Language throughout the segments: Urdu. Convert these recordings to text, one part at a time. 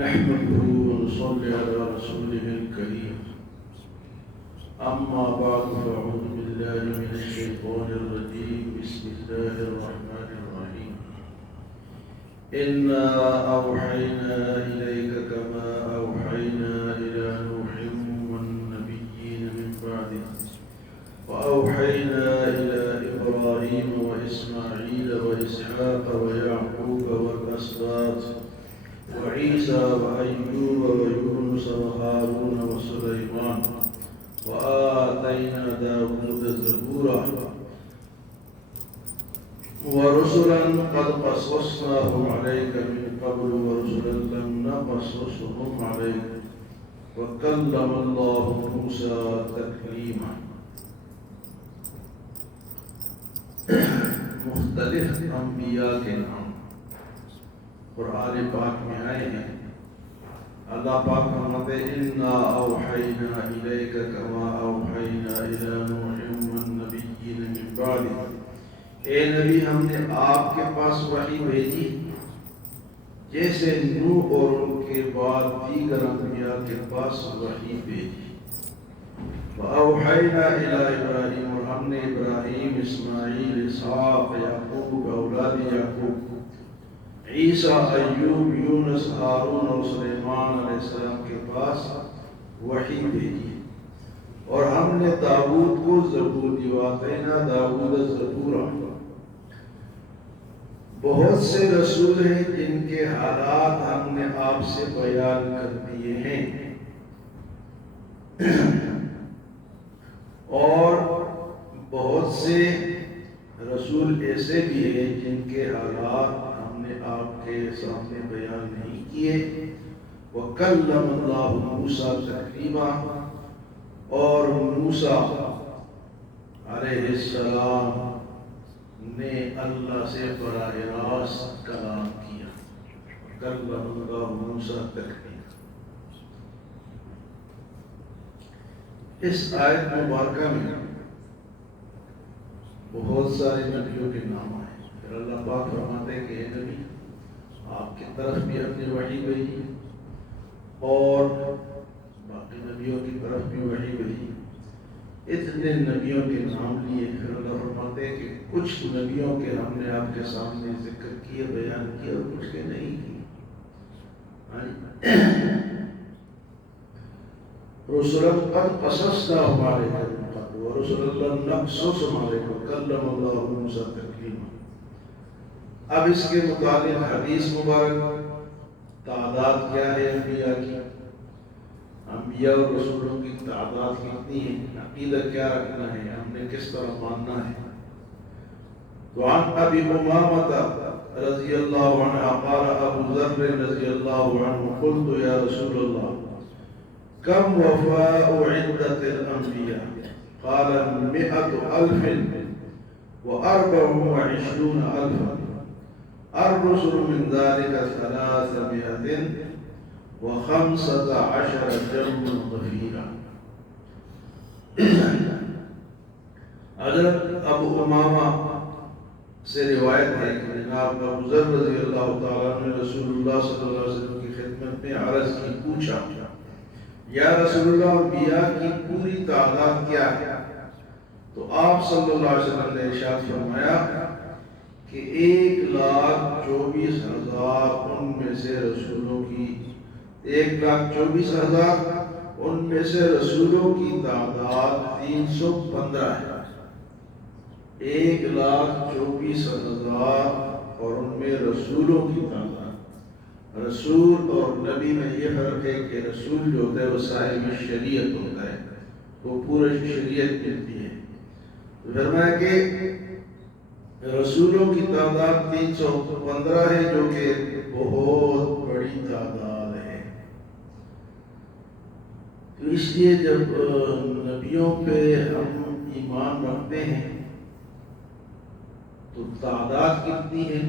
نحمده ونصلي على رسوله الكريم. أما بعد فأعوذ بالله من الشيطان الرجيم. بسم الله الرحمن الرحيم. إنا أوحينا إليك كما أوحينا إلى نوح والنبيين من بعده وأوحينا إلى إبراهيم وإسماعيل وإسحاق ويعقوب والأسباط وعيسى وأيوب ويونس وهارون وسليمان وآتينا داود زبورا ورسلا قد قصصناهم عليك من قبل ورسلا لم نقصصهم عليك وكلم الله موسى تكليما. مختلف انبیاء کے نام قرآن پاک میں آئے ہیں. اللہ پاک فرماتے ہیں انا اوحینا الیک کما اوحینا الی نوح والنبیین من بعدہ. اے نبی ہم نے آپ کے پاس وحی بھیجی جیسے نوح اور ان کے بعد دیگر انبیاء کے پاس وحی بھیجی. وأوحينا إلى إبراهيم اور ہم نے ابراہیم اسماعیل اسحاق یعقوب اولاد یعقوب عیسیٰ ایوب یونس ہارون اور سلیمان علیہ السلام کے پاس وحی بھیجی. اور ہم نے داؤد کو زبور دی. وآتینا داؤد زبورا. بہت سے رسول ہیں جن کے حالات ہم نے آپ سے بیان کر دیے ہیں اور بہت سے رسول ایسے بھی ہیں جن کے حالات ہم نے آپ کے سامنے بیان نہیں کیے. وَكَلَّمَ اللَّهُ مُوسَىٰ تَكْلِيمًا. اور موسیٰ علیہ السلام نے اللہ سے براہ راست کلام کیا. وَكَلَّمَ اللَّهُ مُوسَىٰ تَكْلِيمًا. اس آیت مبارکہ میں بہت سارے نبیوں کے نام آئے. پھر اللہ پاک فرماتے ہیں کہ اے نبی آپ کی طرف بھی ہم نے وحی بھیجی اور باقی نبیوں کی طرف بھی وحی بھیجی. اتنے نبیوں کے نام لیے. پھر اللہ فرماتے ہیں کہ کچھ نبیوں کے ہم نے آپ کے سامنے ذکر کیے بیان کیا اور کچھ کے نہیں کیے. رسلا قد قصصناهم عليك من قبل ورسلا لم نقصصهم عليك وكلم الله موسى تكليما. اب اس کے متعلق حدیث مبارک تعداد کیا ہے انبیاء کی، انبیاء اور رسولوں کی تعداد کتنی ہے، عقیدہ کیا رکھنا ہے، ہم نے کس طرح ماننا ہے. تو عن ابی امامہ رضی اللہ عنہ قال ابو ذر رضی اللہ عنہ قلت یا رسول اللہ كم وفاء عدة الأنبياء؟ قال 124,000. الرسل من ذلك 315 جما غفيرا. حضرت ابو امامہ سے روایت ہے کہ جناب ابو ذر رضی اللہ تعالیٰ نے رسول اللہ صلی اللہ علیہ وسلم کی خدمت میں عرض کی، پوچھا یا رسول اللہ انبیاء کی پوری تعداد کیا ہے؟ تو آپ صلی اللہ علیہ وسلم نے ارشاد فرمایا کہ 1,24,000 ان میں سے رسولوں کی 1,24,000 ان میں سے رسولوں کی تعداد 315 ہے. 1,24,000 اور ان میں رسولوں کی تعداد. رسول اور نبی میں یہ فرق ہے کہ رسول جو ہوتا ہے وہ صاحب شریعت ہوتا ہے، وہ پورے شریعت ملتی ہے. فرمایا کہ رسولوں کی تعداد 315 ہے جو کہ بہت بڑی تعداد ہے. تو اس لیے جب نبیوں پہ ہم ایمان رکھتے ہیں تو تعداد کتنی ہے؟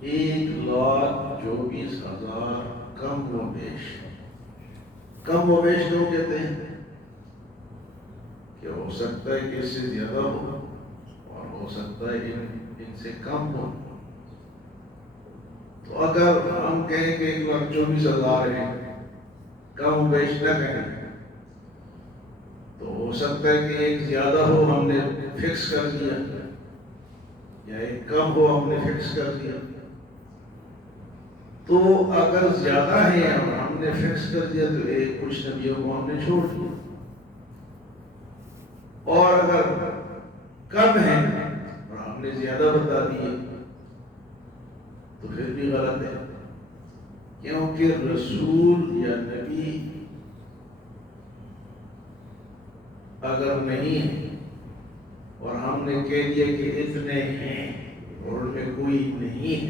1,24,000 کم و بیش. کم و بیش کیوں کہتے ہیں؟ کہ ہو سکتا ہے کہ اس سے زیادہ ہو اور ہو سکتا ہے ان سے کم ہو. تو اگر ہم کہیں کہ 1,24,000 ہیں، کم و بیش نہ کہیں، تو ہو سکتا ہے کہ ایک زیادہ ہو ہم نے فکس کر دیا، یا ایک کم ہو ہم نے فکس کر دیا۔ تو اگر زیادہ ہے اور ہم نے فکس کر دیا تو ایک کچھ نبیوں کو ہم نے چھوڑ دیا، اور اگر کم ہے اور ہم نے زیادہ بتا دیے تو پھر بھی غلط ہے، کیونکہ رسول یا نبی اگر نہیں ہے اور ہم نے کہہ دیا کہ اتنے ہیں اور ان میں کوئی نہیں ہے،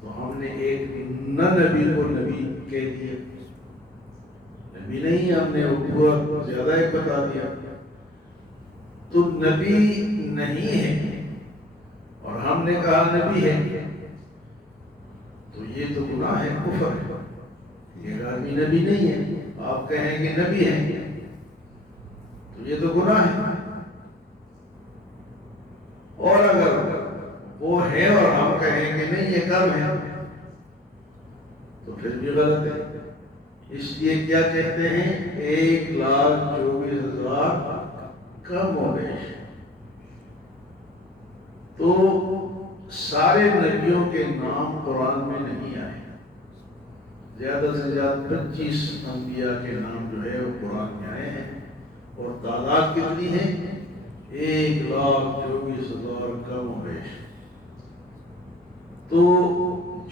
تو ہم نے ایک نہ نبی کو نبی کہہ دیا، نبی نہیں، ہم نے وہ پورا زیادہ ایک بتا دیا، تو نبی نہیں ہے اور ہم نے کہا نبی ہے، تو یہ تو گناہ ہے، کفر ہے۔ یہ آدمی نبی نہیں ہے، آپ کہیں کہ نبی ہے تو یہ تو گناہ ہے۔ اور اگر وہ ہے اور ہم کہیں کہ نہیں یہ کم ہے تو پھر بھی غلط ہے۔ اس لیے کیا کہتے ہیں 1,24,000 کم ہو گئے۔ تو سارے نبیوں کے نام قرآن میں نہیں آئے، زیادہ سے زیادہ 25 انبیاء کے نام جو ہے وہ قرآن میں آئے ہیں، اور تعداد کتنی ہے؟ 1,24,000 کم ہو گئے۔ تو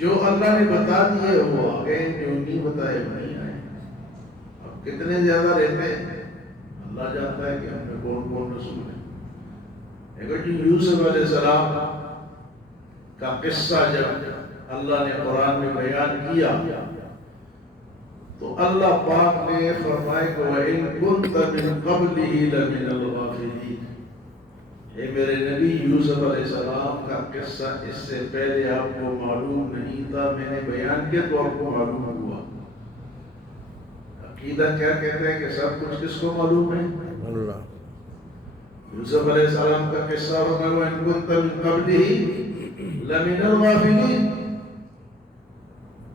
جو اللہ نے بتا دیے وہ آ گئے، جو نہیں بتائے وہ نہیں آئے۔ اب کتنے زیادہ رہتے ہیں اللہ جانتا ہے کہ ہم میں کون کون رسول ہیں۔ اگر یوسف علیہ السلام کا قصہ جب اللہ نے قرآن میں بیان کیا تو اللہ پاک نے فرمایا کہ وَإِن كُنْتَ مِن قَبْلِهِ لَمِنَ الْغَافِلِينَ، اے میرے نبی یوسف علیہ السلام کا قصہ اس سے پہلے آپ کو معلوم نہیں تھا، میں نے بیان کیا تو آپ کو معلوم ہوا۔ عقیدہ کیا کہتے ہیں کہ سب کچھ کس کو معلوم ہے؟ اللہ۔ یوسف علیہ السلام کا قصہ ہوگا وَإِن كُنْتَ مِن قَبْلِهِ لَمِنَ الْغَافِلِينَ،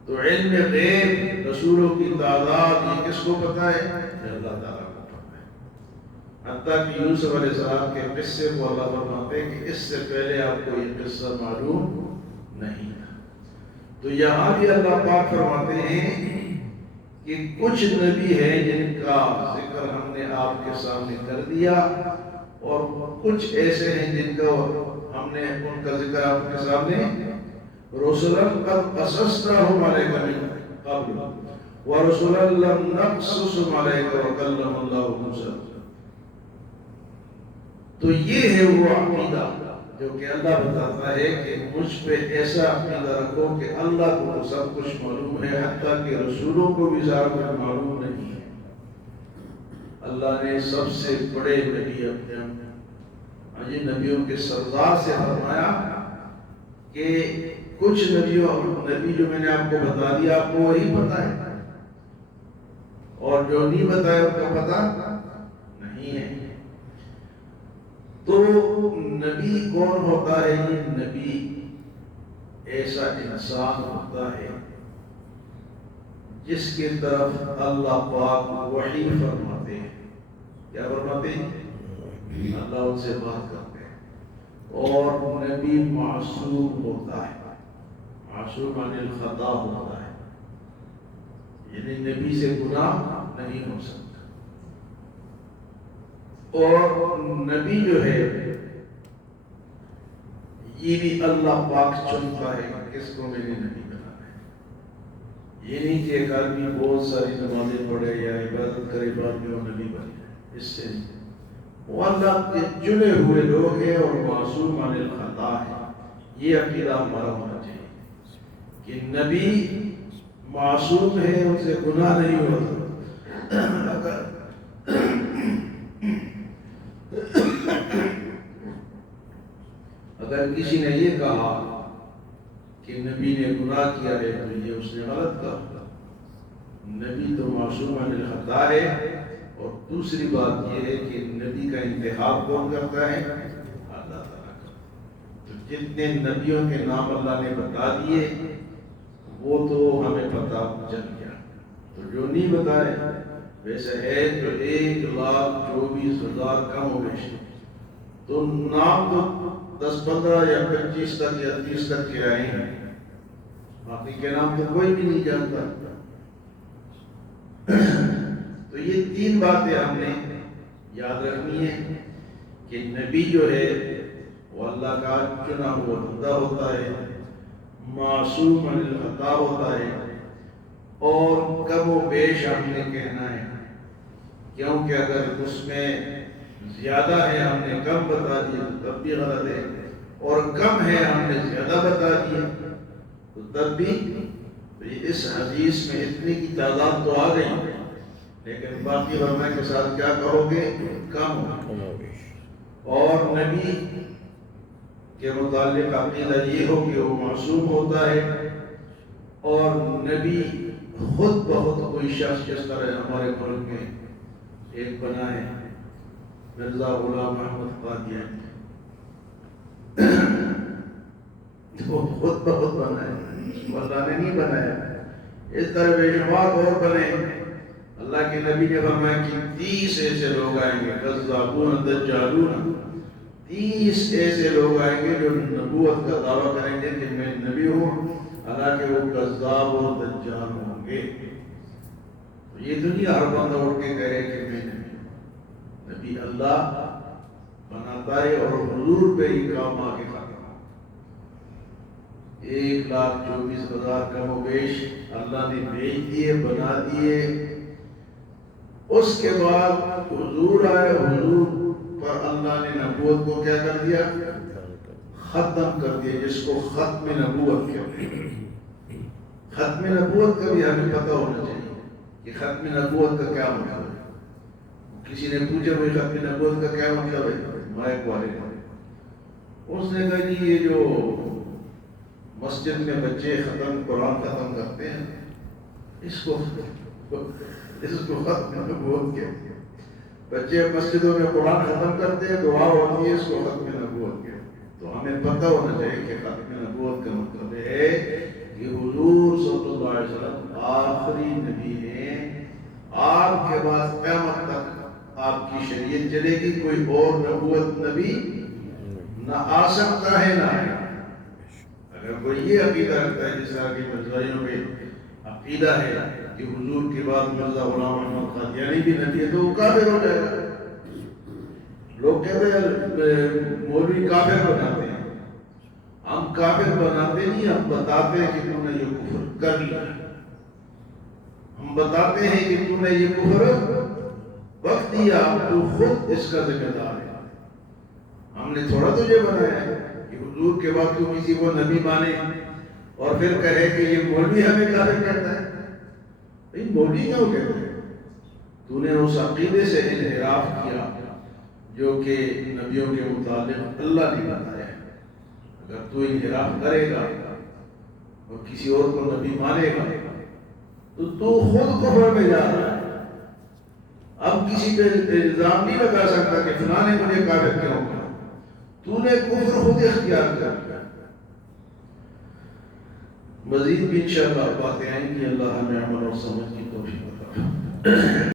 تو علم غیب، رسولوں کی تعداد، یہ کس کو پتا ہے؟ اللہ تعالیٰ کو پتا ہے۔ حتیٰ کہ یوسف علیہ السلام کے قصے کو اللہ فرماتے ہیں کہ اس سے پہلے آپ کو یہ قصہ معلوم نہیں تھا۔ تو یہاں بھی اللہ پاک فرماتے ہیں کہ کچھ نبی ہیں جن کا ذکر ہم نے آپ کے سامنے کر دیا، اور کچھ ایسے ہیں جن کا ہم نے ان کا ذکر آپ کے سامنے رسلا قد قصصناهم عليك من قبل ورسلا لم نقصصهم عليك وكلم الله موسى۔ تو یہ ہے وہ عقیدہ جو کہ اللہ بتاتا ہے کہ مجھ پہ ایسا عقیدہ رکھو کہ اللہ کو سب کچھ معلوم ہے، حتیٰ کہ رسولوں کو بھی سارا کچھ معلوم نہیں ہے۔ اللہ نے سب سے بڑے نبی اپنے نبیوں کے سردار سے فرمایا کہ کچھ نبی جو میں نے آپ کو بتا دیا آپ کو وہی پتا ہے، اور جو نہیں بتایا اس کا پتا نہیں ہے۔ تو نبی کون ہوتا ہے؟ نبی ایسا انسان ہوتا ہے جس کی طرف اللہ پاک وحی فرماتے ہیں۔ کیا فرماتے ہیں؟ اللہ ان سے بات کرتے ہیں، اور نبی معصوم ہوتا ہے، معصوم عن الخطا ہوتا ہے، یعنی نبی سے گناہ نہیں ہو سکتا۔ اور نبی جو ہے یہ بھی اللہ پاک چنتا ہے کہ کس کو میں نے نبی بنانا ہے۔ یہ نہیں کہ ایک آدمی بہت ساری نمازیں پڑھے یا عبادت کرے بعد میں وہ نبی بن جائے، اس سے نہیں۔ وہ اللہ کے چنے ہوئے لوگ ہیں اور معصوم عن الخطا ہے۔ یہ عقیدہ ہمارا ہونا چاہیے کہ نبی معصوم ہے، ان سے گناہ نہیں ہوتا۔ اگر کسی نے یہ کہا کہ نبی نے گناہ کیا ہے تو یہ اس نے غلط کہا۔ نبی تو معصوم عن الخطا ہے، اور دوسری بات یہ ہے کہ نبی کا انتخاب کون کرتا ہے؟ اللہ تعالیٰ کا۔ تو جتنے نبیوں کے نام اللہ نے بتا دیے وہ تو ہمیں پتہ چل گیا، تو جو نہیں بتائے ویسے ہے تو 1,24,000 کم ہو گئے، تو نام تو 10 15 یا 25 تک یا 30 تک کے آئے ہیں، باقی کے نام تو کوئی بھی نہیں جانتا۔ تو یہ 3 باتیں ہم نے یاد رکھنی ہے کہ نبی جو ہے وہ اللہ کا چنا ہوا بندہ ہوتا ہے، معصوم عن الخطا ہوتا ہے، اور کم و بیش ہم نے کہنا ہے، کیونکہ اگر اس میں زیادہ ہے ہم نے کم بتا دیا تو تب بھی غلط ہے، اور کم ہے ہم نے زیادہ بتا دیا تو تب بھی۔ اس حدیث میں اتنی کی تعداد تو آ گئی، لیکن باقی علماء کے ساتھ کیا کہو گے؟ کم ہو۔ اور نبی کے متعلق عقیدہ یہ ہو کہ وہ معصوم ہوتا ہے، اور نبی خود بخود کوئی شخص جس طرح ہمارے ملک میں ایک بنا ہے مرزا غلام احمد قادیانی، وہ خود بخود بنا ہے، اللہ نے نہیں بنایا۔ اس طرح بے شمار اور بنے۔ اللہ کے نبی نے فرمایا کہ 30 ایسے لوگ آئیں گے، کذابون دجالون، 30 ایسے لوگ آئیں گے جو نبوت کا دعویٰ کریں گے کہ میں نبی ہوں، حالانکہ وہ کذاب اور دجال ہوں گے۔ تو یہ دنیا ہر بندہ اٹھ کے کہے کہ میں نبی ہوں۔ نبی اللہ بناتا ہے اور حضور پہ ہی کام آگے ختم۔ 1,24,000 کم و بیش اللہ نے بھیج دیے، بنا دیے۔ اس کے بعد حضور آئے، حضور پر اللہ نے نبوت کو کیا کر دیا؟ ختم کر دیا، جس کو ختم نبوت کہتے ہیں۔ ختم نبوت کا بھی ہمیں پتہ ہونا چاہیے کہ ختم نبوت کا کیا مطلب ہے۔ کسی نے پوچھا بھائی ختم نبوت کا کیا مطلب ہے؟ مائک والے نے اس نے کہا جی یہ جو مسجد میں بچے قرآن ختم کرتے ہیں اس کو ختم نبوت کہتے ہیں۔ بچے مسجدوں میں قرآن ختم کرتے ہیں، دعا ہوتی ہے، اس کو ختم نبوت کہتے ہیں۔ تو ہمیں پتہ ہونا چاہیے کہ ختم نبوت کا مطلب ہے کہ حضور صلی اللہ علیہ وسلم آخری نبی ہیں، آپ کے بعد قیامت تک آپ کی شریعت چلے گی، کوئی اور نبوت نبی نہ آ سکتا ہے نہ آئے۔ اگر کوئی یہ عقیدہ رکھتا ہے جس طرح کی مرزائیوں میں عقیدہ ہے کہ حضور کے بعد مرزا غلام احمد قادیانی بھی نبی ہے تو وہ کافر ہو جائے گا۔ لوگ کہتے ہیں مولوی کافر بناتے ہیں، ہم کافر بناتے نہیں، ہم بتاتے ہیں کہ تم نے یہ کفر کر لیا، ہم بتاتے ہیں کہ تم نے یہ کفر وقت دیا، تو خود اس کا ذمہ دار ہے۔ ہم نے تھوڑا تجھے بنایا ہے کہ حضور کے بعد تو کسی کو نبی مانے اور پھر کہے کہ یہ مولوی ہمیں کافر کہتا ہے۔ مولوی کیوں کہتے ہیں؟ تو نے اس عقیدے سے انحراف کیا جو کہ نبیوں کے متعلق اللہ نے بتایا ہے۔ اگر تو انحراف کرے گا اور کسی اور کو نبی مانے گا تو خود کفر میں جا رہا ہے۔ اب کسی پہ الزام نہیں لگا سکتا کہ فلاں نے مجھے کافر کیوں کہا، تو نے کفر خود اختیار کر لیا۔ مزید بھی انشاءاللہ باتیں آئیں گی، اللہ ہمیں عمل اور سمجھ کی توفیق عطا فرمائے۔